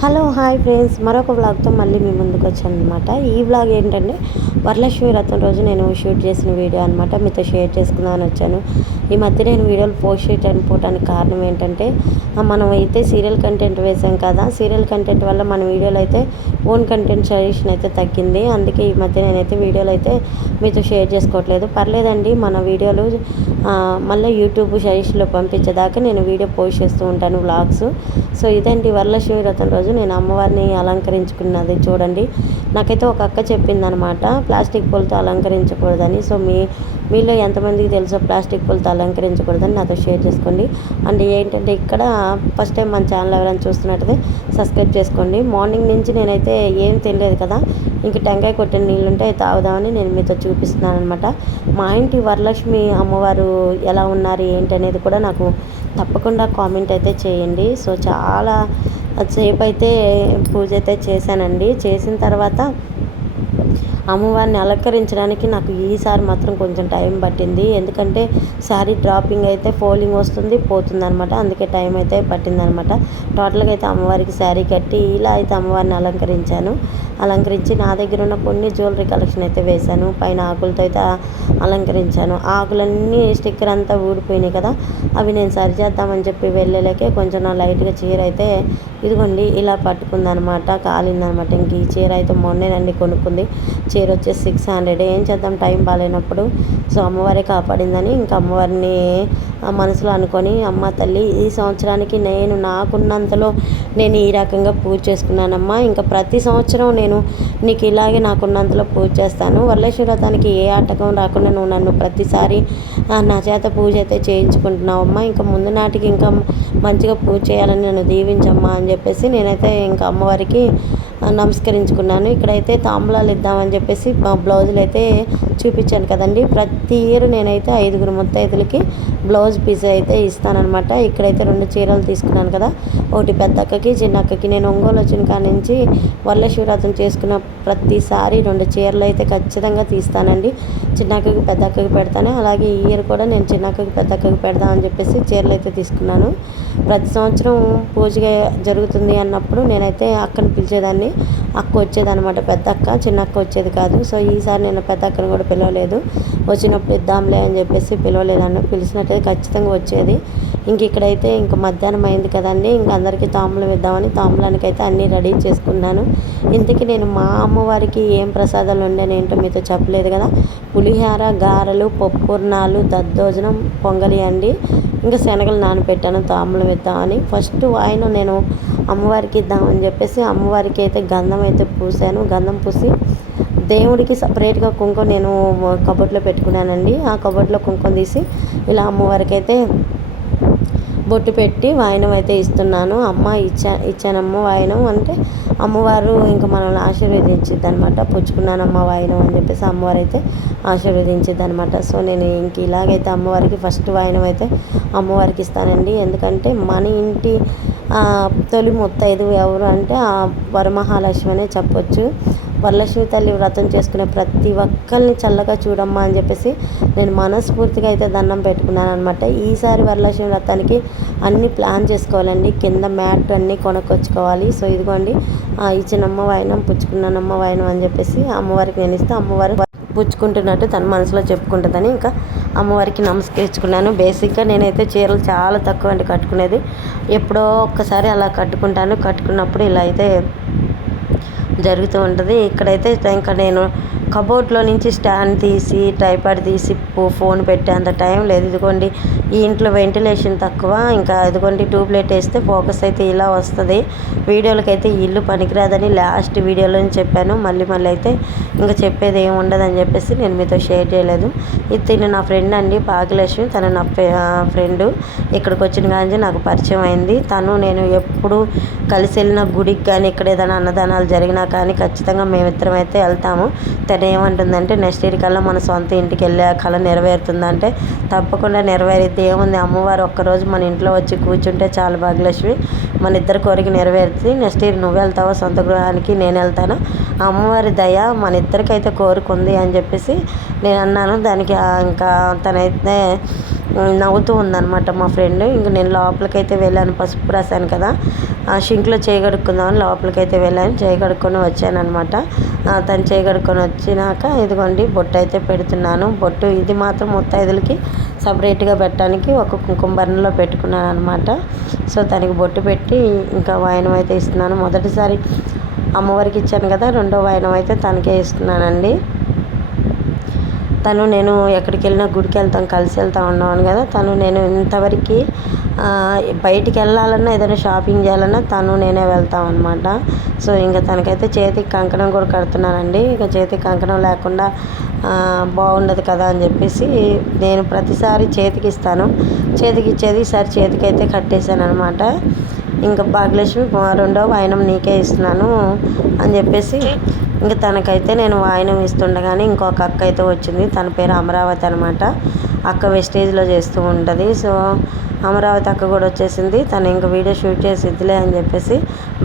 Hello hi friends. మరొక వ్లాగ్తో మళ్ళీ మీ ముందుకు వచ్చాను అనమాట ఈ వ్లాగ్ ఏంటంటే వరలక్ష్మి వ్రతం రోజు నేను షూట్ చేసిన వీడియో అనమాట మీతో షేర్ చేసుకుందామని వచ్చాను. ఈ మధ్య నేను వీడియోలు పోస్ట్ చేయడానికి కారణం ఏంటంటే మనం అయితే సీరియల్ కంటెంట్ వేసాం కదా. సీరియల్ కంటెంట్ వల్ల మన వీడియోలు అయితే ఓన్ కంటెంట్ సజెషన్ అయితే తగ్గింది. అందుకే ఈ మధ్య నేనైతే వీడియోలు అయితే మీతో షేర్ చేసుకోవట్లేదు. పర్లేదండి మన వీడియోలు మళ్ళీ యూట్యూబ్ సజెషన్లో పంపించేదాకా నేను వీడియో పోస్ట్ చేస్తూ ఉంటాను వ్లాగ్స్. సో ఇదండి వరలక్ష్మి వ్రతం రోజు? నేను అమ్మవారిని అలంకరించుకున్నది చూడండి. నాకైతే ఒక అక్క చెప్పిందనమాట ప్లాస్టిక్ పూలతో అలంకరించకూడదని. సో మీ మీలో ఎంతమందికి తెలుసో ప్లాస్టిక్ పూలతో అలంకరించకూడదని నాతో షేర్ చేసుకోండి. అండ్ ఏంటంటే ఇక్కడ ఫస్ట్ టైం మన ఛానల్ ఎవరైనా చూస్తున్నట్టయితే సబ్స్క్రైబ్ చేసుకోండి. మార్నింగ్ నుంచి నేనైతే ఏం తినలేదు కదా ఇంక టెంకాయ కొట్టిన నీళ్ళు ఉంటే తాగుదామని నేను మీతో చూపిస్తున్నాను అనమాట మా ఇంటి వరలక్ష్మి అమ్మవారు ఎలా ఉన్నారు ఏంటి అనేది కూడా నాకు తప్పకుండా కామెంట్ అయితే చేయండి. సో చాలా సేపు అయితే పూజ అయితే చేశానండి. చేసిన తర్వాత అమ్మవారిని అలంకరించడానికి నాకు ఈసారి మాత్రం కొంచెం టైం పట్టింది. ఎందుకంటే శారీ డ్రాపింగ్ అయితే ఫోలింగ్ వస్తుంది పోతుంది అనమాట అందుకే టైం అయితే పట్టిందనమాట టోటల్గా అయితే అమ్మవారికి శారీ కట్టి ఇలా అయితే అమ్మవారిని అలంకరించాను. అలంకరించి నా దగ్గర ఉన్న కొన్ని జ్యువెలరీ కలెక్షన్ అయితే వేశాను. పైన ఆకులతో అయితే అలంకరించాను. ఆకులన్నీ స్టిక్కర్ అంతా ఊడిపోయినాయి కదా అవి నేను సరిచేద్దామని చెప్పి వెళ్ళలేకే కొంచెం నా లైట్గా చీర అయితే ఇదిగోండి ఇలా పట్టుకుందనమాట కాలిందనమాట. ఇంక ఈ చీర అయితే మొన్నేనండి కొనుక్కుంది. చీర వచ్చేసి సిక్స్ హండ్రెడ్ ఏం చేద్దాం? టైం బాగాలేనప్పుడు సో అమ్మవారే కాపాడిందని ఇంకా అమ్మవారిని మనసులో అనుకొని అమ్మ తల్లి ఈ సంవత్సరానికి నేను నాకున్నంతలో నేను ఈ రకంగా పూజ చేసుకున్నానమ్మా. ఇంకా ప్రతి సంవత్సరం నేను నేను నీకు ఇలాగే నాకున్నంతలో పూజ చేస్తాను. వరలక్ష్మి వ్రతానికి ఏ ఆటకం రాకుండా నువ్వు నన్ను ప్రతిసారి నా చేత పూజ అయితే చేయించుకుంటున్నావు అమ్మ. ఇంకా ముందు నాటికి ఇంకా మంచిగా పూజ చేయాలని నన్ను దీవించమ్మా అని చెప్పేసి నేనైతే ఇంకా అమ్మవారికి నమస్కరించుకున్నాను. ఇక్కడైతే తాంబూలాలు ఇద్దామని చెప్పేసి మా బ్లౌజులు అయితే చూపించాను కదండి. ప్రతి ఇయర్ నేనైతే ఐదుగురు ముత్తైదులకి బ్లౌజ్ పీస్ అయితే ఇస్తానన్నమాట. ఇక్కడైతే రెండు చీరలు తీసుకున్నాను కదా. ఒకటి పెద్ద అక్కకి చిన్న అక్కకి. నేను ఒంగోలు వచ్చిన కాడ నుంచి వల్ల శివరాత్రి చేసుకున్న ప్రతిసారి రెండు చీరలు అయితే ఖచ్చితంగా తీస్తానండి. చిన్న అక్కకి పెద్ద అక్కకి పెడతాను. అలాగే ఈ ఇయర్ కూడా నేను చిన్న అక్కకి పెద్ద అక్కకి పెడదామని చెప్పేసి చీరలు అయితే తీసుకున్నాను. ప్రతి సంవత్సరం పూజగా జరుగుతుంది అన్నప్పుడు నేనైతే అక్కను పిలిచేదాన్ని. అక్క వచ్చేదన్నమాట పెద్ద అక్క చిన్న అక్క వచ్చేది కాదు. సో ఈసారి నేను పెద్ద అక్కని కూడా పిలవలేదు. వచ్చినప్పుడు ఇద్దాంలే అని చెప్పేసి పిలవలేదన్న పిలిచినట్టయితే ఖచ్చితంగా వచ్చేది. ఇంక ఇక్కడైతే ఇంక మధ్యాహ్నం అయింది కదండి. ఇంక అందరికీ తాంబూలం ఇద్దామని తాంబూలానికి అయితే అన్నీ రెడీ చేసుకున్నాను. ఇంతకీ నేను మా అమ్మవారికి ఏం ప్రసాదాలు ఉండేనేంటో మీతో చెప్పలేదు కదా. పులిహార గారెలు పప్పుర్ణాలు దద్దోజనం పొంగలి అండి. ఇంకా శనగలు నానబెట్టాను తాంబూలం ఇద్దామని. ఫస్ట్ ఆయన నేను అమ్మవారికి ఇద్దామని చెప్పేసి అమ్మవారికి అయితే గంధం అయితే పూసాను. గంధం పూసి దేవుడికి సపరేట్గా కుంకుమ నేను కబోర్డ్లో పెట్టుకున్నానండి. ఆ కబోర్డ్లో కుంకుమ తీసి ఇలా అమ్మవారికి అయితే బొట్టు పెట్టి వాయనం అయితే ఇస్తున్నాను. అమ్మ ఇచ్చా ఇచ్చానమ్మ వాయనం అంటే అమ్మవారు ఇంకా మనల్ని ఆశీర్వదించిద్ది అనమాట పుచ్చుకున్నానమ్మ వాయనం అని చెప్పేసి అమ్మవారు అయితే ఆశీర్వదించిద్ది అనమాట సో నేను ఇంక ఇలాగైతే అమ్మవారికి ఫస్ట్ వాయనం అయితే అమ్మవారికి ఇస్తానండి. ఎందుకంటే మన ఇంటి తొలి ముత్తైదు ఎవరు అంటే ఆ వరమహాలక్ష్మి అనే చెప్పొచ్చు. వరలక్ష్మి తల్లి వ్రతం చేసుకునే ప్రతి ఒక్కరిని చల్లగా చూడమ్మా అని చెప్పేసి నేను మనస్ఫూర్తిగా అయితే దండం పెట్టుకున్నాను అనమాట ఈసారి వరలక్ష్మి వ్రతానికి అన్ని ప్లాన్ చేసుకోవాలండి. కింద మ్యాట్ అన్నీ కొనుక్కొచ్చుకోవాలి. సో ఇదిగోండి ఇచ్చిన ఇచ్చినమ్మ వాయనం పుచ్చుకున్నానమ్మ వాయనం అని చెప్పేసి అమ్మవారికి నేను ఇస్తే. అమ్మవారు పుచ్చుకుంటున్నట్టు తన మనసులో చెప్పుకుంటుందని ఇంకా అమ్మవారికి నమస్కరించుకున్నాను. బేసిక్గా నేనైతే చీరలు చాలా తక్కువ అండి కట్టుకునేది. ఎప్పుడో ఒక్కసారి అలా కట్టుకుంటాను. కట్టుకున్నప్పుడు ఇలా అయితే జరుగుతూ ఉంటుంది. ఇక్కడైతే ఇంకా నేను కబోర్డ్లో నుంచి స్టాండ్ తీసి ట్రైపాడ్ తీసి ఫోన్ పెట్టే అంత టైం లేదు. ఇదిగోండి ఈ ఇంట్లో వెంటిలేషన్ తక్కువ ఇంకా ఇదిగోండి ట్యూబ్లైట్ వేస్తే ఫోకస్ అయితే ఇలా వస్తుంది. వీడియోలకైతే అయితే ఇల్లు పనికిరాదని లాస్ట్ వీడియోలో చెప్పాను. మళ్ళీ మళ్ళీ అయితే ఇంకా చెప్పేది ఏమి ఉండదని చెప్పేసి నేను మీతో షేర్ చేయలేదు. ఇది తిను నా ఫ్రెండ్ అండి భాగ్యలక్ష్మి. తను నా ఫ్రెండ్. ఇక్కడికి వచ్చిన కానీ నాకు పరిచయం అయింది. తను నేను ఎప్పుడు కలిసి వెళ్ళిన గుడికి కానీ ఇక్కడ ఏదైనా అన్నదానాలు జరిగినా కానీ ఖచ్చితంగా మేమిద్దరం అయితే వెళ్తాము. తను ఏమంటుందంటే నెక్స్ట్ ఇయర్ కల్లా మన సొంత ఇంటికి వెళ్ళే కళ నెరవేరుతుందంటే తప్పకుండా నెరవేరిద్ది. ఏముంది? అమ్మవారు ఒక్కరోజు మన ఇంట్లో వచ్చి కూర్చుంటే చాలు భాగ్యలక్ష్మి. మన ఇద్దరి కోరిక నెరవేరుతుంది. నెక్స్ట్ ఇయర్ నువ్వు వెళ్తావా? సొంత గృహానికి నేను వెళ్తాను? అమ్మవారి దయ మన ఇద్దరికైతే కోరుకుంది అని చెప్పేసి నేను అన్నాను. దానికి ఇంకా తనైతే నవ్వుతూ ఉందన్నమాట మా ఫ్రెండ్. ఇంక నేను లోపలికైతే వెళ్ళాను పసుపు రాశాను కదా. ఆ షింక్లో చేయగడుక్కుందామని లోపలికైతే వెళ్ళాను చేయగడుక్కొని వచ్చానమాట తను చేయగడుక్కొని వచ్చినాక ఇదిగోండి బొట్టు అయితే పెడుతున్నాను. బొట్టు ఇది మాత్రం ముత్తైదులకి సపరేట్గా పెట్టడానికి ఒక కుంకుమరణలో పెట్టుకున్నాను అనమాట సో తనకి బొట్టు పెట్టి ఇంకా వాయనం అయితే ఇస్తున్నాను. మొదటిసారి అమ్మవారికి ఇచ్చాను కదా రెండో వాయనం అయితే తనకే ఇస్తున్నానండి. తను నేను ఎక్కడికి వెళ్ళినా గుడికి వెళ్తాం కలిసి వెళ్తా ఉన్నాను కదా. తను నేను ఇంతవరకు బయటికి వెళ్ళాలన్నా ఏదైనా షాపింగ్ చేయాలన్నా తను నేనే వెళ్తాం అనమాట సో ఇంకా తనకైతే చేతికి కంకణం కూడా కడుతున్నానండి. ఇంకా చేతికి కంకణం లేకుండా బాగుండదు కదా అని చెప్పేసి నేను ప్రతిసారి చేతికి ఇస్తాను. చేతికి ఇచ్చేది ఈసారి చేతికైతే కట్టేశాను అనమాట ఇంకా భాగ్యలక్ష్మి రెండో వాయనం నీకే ఇస్తున్నాను అని చెప్పేసి ఇంక తనకైతే నేను వాయినం ఇస్తుండగానే ఇంకొక అక్క అయితే వచ్చింది. తన పేరు అమరావతి అనమాట అక్క వెస్టేజ్లో చేస్తూ ఉంటుంది. సో అమరావతి అక్క కూడా వచ్చేసింది. తను ఇంకా వీడియో షూట్ చేసి ఇద్దులే అని చెప్పేసి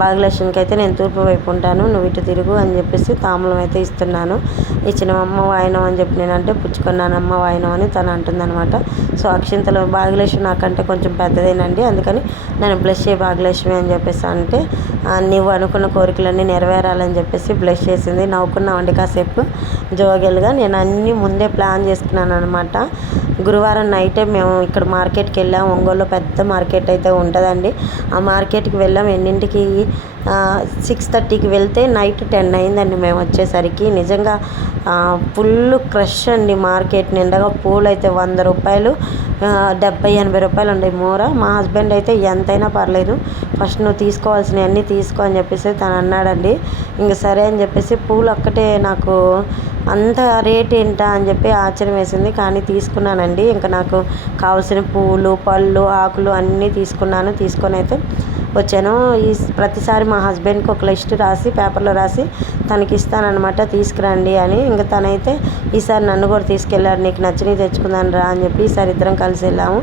భాగ్యలక్ష్మికి అయితే నేను తూర్పు వైపు ఉంటాను నువ్వు ఇటు తిరుగు అని చెప్పేసి తాములం అయితే ఇస్తున్నాను. ఇచ్చిన అమ్మ వాయనం అని చెప్పి నేనంటే పుచ్చుకున్నాను అమ్మ వాయనం అని తను అంటుందన్నమాట. సో అక్షింతలు భాగ్యలక్ష్మి నాకంటే కొంచెం పెద్దదేనండి అందుకని నేను బ్లెస్ చేయి భాగ్యలక్ష్మి అని చెప్పేసి అంటే నువ్వు అనుకున్న కోరికలన్నీ నెరవేరాలని చెప్పేసి బ్లెస్ చేసింది. నవ్వుకున్నామండి కాసేపు. జోగిల్గా నేను అన్నీ ముందే ప్లాన్ చేసుకున్నాను అనమాట గురువారం నైటే మేము ఇక్కడ మార్కెట్కి వెళ్ళాం. ఒంగోలులో పెద్ద మార్కెట్ అయితే ఉంటుందండి. ఆ మార్కెట్కి వెళ్ళాం. ఎన్నింటికి సిక్స్ థర్టీకి వెళ్తే నైట్ టెన్ అయిందండి మేము వచ్చేసరికి. నిజంగా ఫుల్ క్రష్ అండి మార్కెట్ నిండగా. పూలు అయితే వంద రూపాయలు డెబ్బై ఎనభై రూపాయలు ఉండే మూర. మా హస్బెండ్ అయితే ఎంతైనా పర్లేదు. ఫస్ట్ నువ్వు తీసుకోవాల్సినవన్నీ తీసుకో అని చెప్పేసి తను అన్నాడండి. ఇంక సరే అని చెప్పేసి పూలు ఒక్కటే నాకు అంత రేట్ ఏంటా అని చెప్పి ఆశ్చర్యం వేసింది. కానీ తీసుకున్నానండి. ఇంకా నాకు కావాల్సిన పూలు పళ్ళు ఆకులు అన్నీ తీసుకున్నాను. తీసుకొని అయితే వచ్చాను. ఈ ప్రతిసారి మా హస్బెండ్కి ఒక లిస్ట్ రాసి పేపర్లో రాసి తనకి ఇస్తానమాట తీసుకురండి అని. ఇంకా తనైతే ఈసారి నన్ను కూడా తీసుకెళ్ళాడు నీకు నచ్చినవి తెచ్చుకుందాను రా అని చెప్పి ఈసారి ఇద్దరం కలిసి వెళ్ళాము.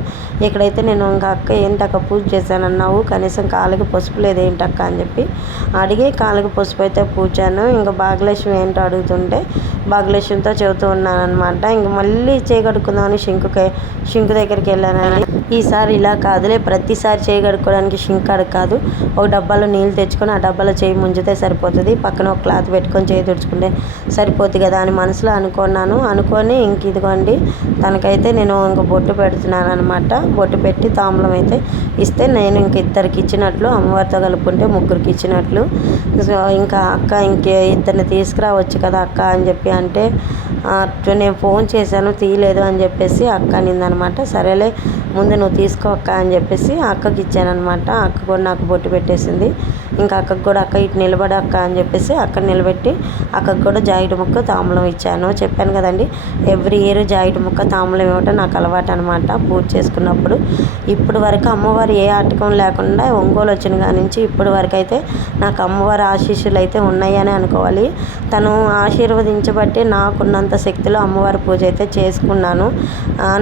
ఇక్కడైతే నేను ఇంకా అక్క ఏంటక్క పూజ చేశానన్నావు? కనీసం కాళ్ళకి పసుపు లేదు ఏంటక్క అని చెప్పి అడిగి కాళ్ళకి పసుపు అయితే పూజాను ఇంకా భాగ్యలక్ష్మి ఏంటో అడుగుతుంటే భాగ్యలక్ష్మితో చెబుతూ ఉన్నాను అనమాట ఇంక మళ్ళీ చేయగడుకుందామని శంకుకి శంకు దగ్గరికి వెళ్ళానండి. ఈసారి ఇలా కాదులే ప్రతిసారి చేయి కడుక్కోవడానికి షింక్ కాడ కాదు. ఒక డబ్బాలో నీళ్ళు తెచ్చుకొని ఆ డబ్బాలో చేయి ముంచితే సరిపోతుంది. పక్కన ఒక క్లాత్ పెట్టుకొని చేయి తుడుచుకుంటే సరిపోతుంది కదా అని మనసులో అనుకున్నాను. అనుకొని ఇంక ఇదిగోండి తనకైతే నేను ఇంక బొట్టు పెడుతున్నాను అనమాట బొట్టు పెట్టి తాంబలం అయితే ఇస్తే నేను ఇంక ఇద్దరికి ఇచ్చినట్లు అమ్మవారితో కలుపుకుంటే ముగ్గురికి ఇచ్చినట్లు. ఇంకా అక్క ఇంకే ఇద్దరిని తీసుకురావచ్చు కదా అక్క అని చెప్పి అంటే నేను ఫోన్ చేశాను తీయలేదు అని చెప్పేసి అక్క అనిందనమాట. సరేలే ముందు నువ్వు తీసుకో అక్క అని చెప్పేసి అక్కకి ఇచ్చానమాట అక్క కూడా నాకు బొట్టు పెట్టేసింది. ఇంకా అక్కకు కూడా అక్క ఇటు నిలబడి అక్క అని చెప్పేసి అక్కడ నిలబెట్టి అక్కకు కూడా జాయిట్ ముక్క తాంబూలం ఇచ్చాను. చెప్పాను కదండి ఎవ్రీ ఇయర్ జాయిట్ ముక్క తాంబూలం ఇవ్వటం నాకు అలవాటు అనమాట పూజ చేసుకున్నప్పుడు. ఇప్పుడు వరకు అమ్మవారు ఏ ఆటకం లేకుండా ఒంగోలు వచ్చిన నుంచి ఇప్పటి వరకు అయితే నాకు అమ్మవారి ఆశీస్సులు అయితే ఉన్నాయని అనుకోవాలి. తను ఆశీర్వదించబట్టి నాకున్నంత శక్తిలో అమ్మవారి పూజ అయితే చేసుకున్నాను.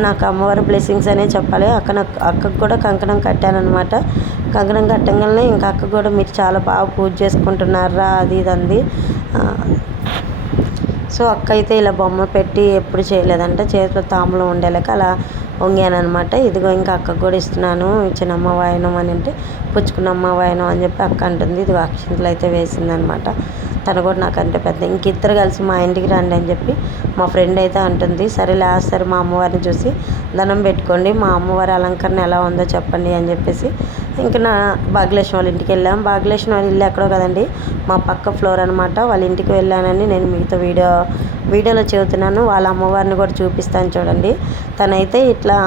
నాకు అమ్మవారి బ్లెస్సింగ్స్ అనే చెప్పాలి. అక్కడ అక్కకు కూడా కంకణం కట్టానమాట కంకణం కట్టంగానే ఇంకా అక్క కూడా మీరు చాలా బాగా పూజ చేసుకుంటున్నారా అది ఇది అంది సో అక్క అయితే ఇలా బొమ్మ పెట్టి ఎప్పుడు చేయలేదంటే చేతిలో తాంబూలం ఉండేలాక అలా వంగానమాట ఇదిగో ఇంకా అక్కకు కూడా ఇస్తున్నాను ఇచ్చినమ్మ వాయనం అని అంటే పుచ్చుకున్నమ్మ వాయనం అని చెప్పి అక్క అంటుంది. ఇది అక్షింతలు అయితే వేసిందనమాట తను కూడా నాకంటే పెద్ద ఇంక ఇద్దరు కలిసి మా ఇంటికి రండి అని చెప్పి మా ఫ్రెండ్ అయితే అంటుంది. సరే లాస్తారు మా అమ్మవారిని చూసి దండం పెట్టుకోండి మా అమ్మవారి అలంకరణ ఎలా ఉందో చెప్పండి అని చెప్పేసి ఇంకా నా భాగ్యలక్ష్మి వాళ్ళ ఇంటికి వెళ్ళాం. భాగ్యలక్ష్మి వాళ్ళ ఇల్లు ఎక్కడో కదండి. మా పక్క ఫ్లోర్ అనమాట వాళ్ళ ఇంటికి వెళ్ళానని నేను మిగతా వీడియో వీడియోలో చెబుతున్నాను. వాళ్ళ అమ్మవారిని కూడా చూపిస్తాను చూడండి. తనైతే ఇట్లా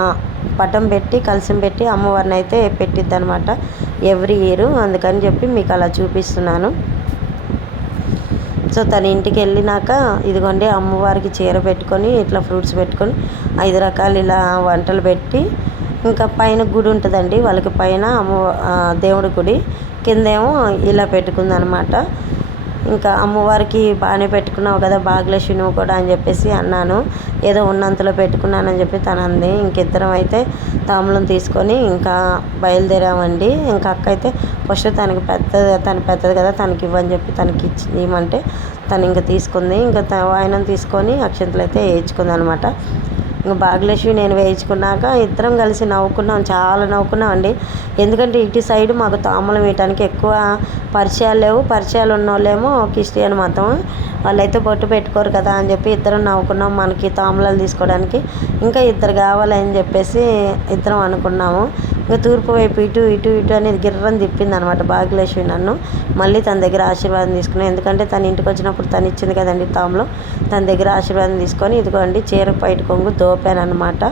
పటం పెట్టి కలిసి పెట్టి అమ్మవారిని అయితే పెట్టిద్ది అనమాట ఎవ్రీ ఇయర్ అందుకని చెప్పి మీకు అలా చూపిస్తున్నాను. సో తన ఇంటికి వెళ్ళినాక ఇదిగోండి అమ్మవారికి చీర పెట్టుకొని ఇట్లా ఫ్రూట్స్ పెట్టుకొని ఐదు రకాలు ఇలా వంటలు పెట్టి ఇంకా పైన గుడి ఉంటుందండి. వాళ్ళకి పైన అమ్మ దేవుడి గుడి. కిందేమో ఇలా పెట్టుకుందనమాట. ఇంకా అమ్మవారికి బాగానే పెట్టుకున్నావు కదా భాగ్యలక్ష్మి నువ్వు కూడా అని చెప్పేసి అన్నాను. ఏదో ఉన్నంతలో పెట్టుకున్నానని చెప్పి తను అంది ఇంకిద్దరం అయితే తాములను తీసుకొని ఇంకా బయలుదేరామండి. ఇంకా అక్క అయితే ఫస్ట్ తనకి పెద్ద తను పెద్దది కదా తనకి ఇవ్వని చెప్పి తనకి ఇచ్చి ఇవ్వమంటే తను ఇంకా తీసుకుంది. ఇంకా ఆయన తీసుకొని అక్షంతలు అయితే వేయించుకుంది అనమాట భాగ్యలక్ష్మి నేను వేయించుకున్నాక ఇద్దరం కలిసి నవ్వుకున్నాం చాలా నవ్వుకున్నాం అండి ఎందుకంటే ఇటు సైడ్ మాకు తాములం వేయటానికి ఎక్కువ పరిచయాలు లేవు. పరిచయాలు ఉన్న వాళ్ళేమో క్రిస్టియన్ మతం వాళ్ళైతే బొట్టు పెట్టుకోరు కదా అని చెప్పి ఇద్దరం నవ్వుకున్నాం మనకి తాములాలు తీసుకోవడానికి. ఇంకా ఇద్దరు కావాలని చెప్పేసి ఇద్దరం అనుకున్నాము. ఇంకా తూర్పు వైపు ఇటు ఇటు ఇటు అనేది గిర్రని తిప్పింది అనమాట భాగ్యలక్ష్మి నన్ను. మళ్ళీ తన దగ్గర ఆశీర్వాదం తీసుకున్నాను. ఎందుకంటే తన ఇంటికి వచ్చినప్పుడు తను ఇచ్చింది కదండి తాములో తన దగ్గర ఆశీర్వాదం తీసుకొని ఇదిగోండి చీర బయట కొంగు దోపాను అనమాట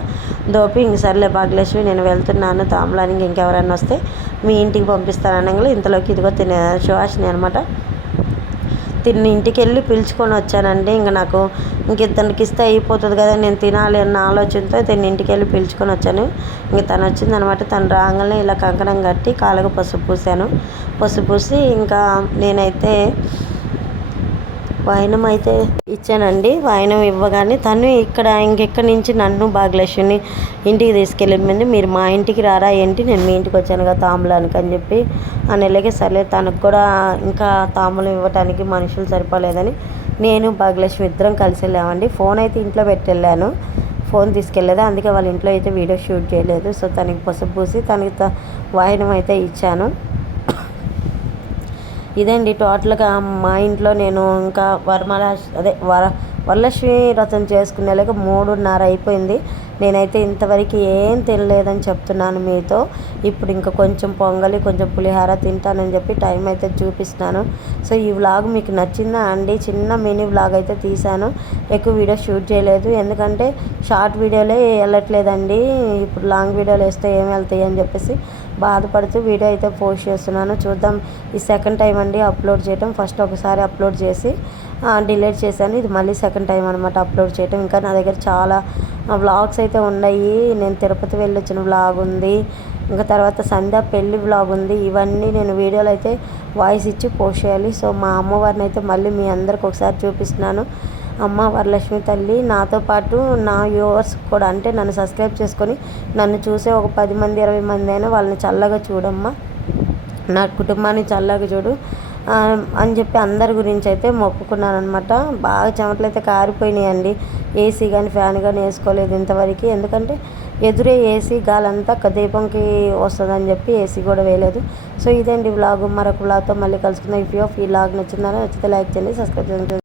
దోపి ఇంక సర్లే భాగ్యలక్ష్మి నేను వెళ్తున్నాను తాములానికి ఇంకెవరైనా వస్తే మీ ఇంటికి పంపిస్తాను అనగా ఇంతలోకి ఇదిగో తినే సుహాసిని అనమాట తిని ఇంటికి వెళ్ళి పిలుచుకొని వచ్చానండి. ఇంక నాకు ఇంక ఇతనికి ఇస్తే అయిపోతుంది కదా నేను తినాలి అన్న ఆలోచనతో తిని ఇంటికి వెళ్ళి పిలుచుకొని వచ్చాను. ఇంక తను వచ్చిందనమాట. తను రాగానే ఇలా కంకణం కట్టి కాళ్ళకు పసుపు పూసాను. పసుపు పూసి ఇంకా నేనైతే వాయనం అయితే ఇచ్చానండి. వాయనం ఇవ్వగానే తను ఇక్కడ ఇంకెక్కడి నుంచి నన్ను భాగ్యలక్ష్మిని ఇంటికి తీసుకెళ్ళిపోయింది మీరు మా ఇంటికి రారా ఏంటి? నేను మీ ఇంటికి వచ్చాను కదా తాంబూలానికి అని చెప్పి ఆ సరే తనకు కూడా ఇంకా తాంబూలం ఇవ్వటానికి మనుషులు సరిపోలేదని నేను భాగ్యలక్ష్మి ఇద్దరం కలిసి వెళ్ళామండి. ఫోన్ అయితే ఇంట్లో పెట్టెళ్ళాను. ఫోన్ తీసుకెళ్ళలేదు అందుకే వాళ్ళ ఇంట్లో అయితే వీడియో షూట్ చేయలేదు. సో తనకి పసుపు పూసి తనకి వాయినం అయితే ఇచ్చాను. ఇదండి టోటల్గా మా ఇంట్లో నేను ఇంకా వరమల అదే వర వరలక్ష్మి వ్రతం చేసుకునేలాగా మూడున్నర అయిపోయింది. నేనైతే ఇంతవరకు ఏం తినలేదని చెప్తున్నాను మీతో. ఇప్పుడు ఇంకా కొంచెం పొంగలి కొంచెం పులిహార తింటానని చెప్పి టైం అయితే చూపిస్తున్నాను. సో ఈ వ్లాగ్ మీకు నచ్చిందా అండి? చిన్న మినీ వ్లాగ్ అయితే తీశాను. ఎక్కువ వీడియో షూట్ చేయలేదు. ఎందుకంటే షార్ట్ వీడియోలే వెళ్ళట్లేదండి. ఇప్పుడు లాంగ్ వీడియోలు వేస్తే ఏం వెళ్తాయి అని చెప్పేసి బాధపడుతూ వీడియో అయితే పోస్ట్ చేస్తున్నాను. చూద్దాం. ఈ సెకండ్ టైం అండి అప్లోడ్ చేయటం. ఫస్ట్ ఒకసారి అప్లోడ్ చేసి డిలీట్ చేశాను. ఇది మళ్ళీ సెకండ్ టైం అనమాట అప్లోడ్ చేయటం. ఇంకా నా దగ్గర చాలా వ్లాగ్స్ అయితే ఉన్నాయి. నేను తిరుపతి వెళ్ళి వచ్చిన వ్లాగ్ ఉంది. ఇంకా తర్వాత సంధ్య పెళ్ళి వ్లాగ్ ఉంది. ఇవన్నీ నేను వీడియోలు అయితే వాయిస్ ఇచ్చి పోస్ట్ చేయాలి. సో మా అమ్మవారిని అయితే మళ్ళీ మీ అందరికి ఒకసారి చూపిస్తున్నాను. అమ్మ వరలక్ష్మి తల్లి నాతో పాటు నా వ్యూవర్స్ కూడా అంటే నన్ను సబ్స్క్రైబ్ చేసుకొని నన్ను చూసే ఒక పది మంది ఇరవై మంది అయినా వాళ్ళని చల్లగా చూడమ్మా. నా కుటుంబాన్ని చల్లగా చూడు. అని చెప్పి అందరి గురించి అయితే మొక్కుకున్నాను అనమాట బాగా చెమటలు అయితే కారిపోయినాయండి. ఏసీ కానీ ఫ్యాన్ కానీ వేసుకోలేదు ఇంతవరకు. ఎందుకంటే ఎదురే ఏసీ గాలంతా దీపంకి వస్తుందని చెప్పి ఏసీ కూడా వేయలేదు. సో ఇదండి వ్లాగ్. మరొక బ్లాగ్తో మళ్ళీ కలుసుకుందాం. ఇఫ్ యూ ఈ బ్లాగ్ నచ్చిందని నచ్చితే లైక్ చేయండి సబ్స్క్రైబ్ చేయండి.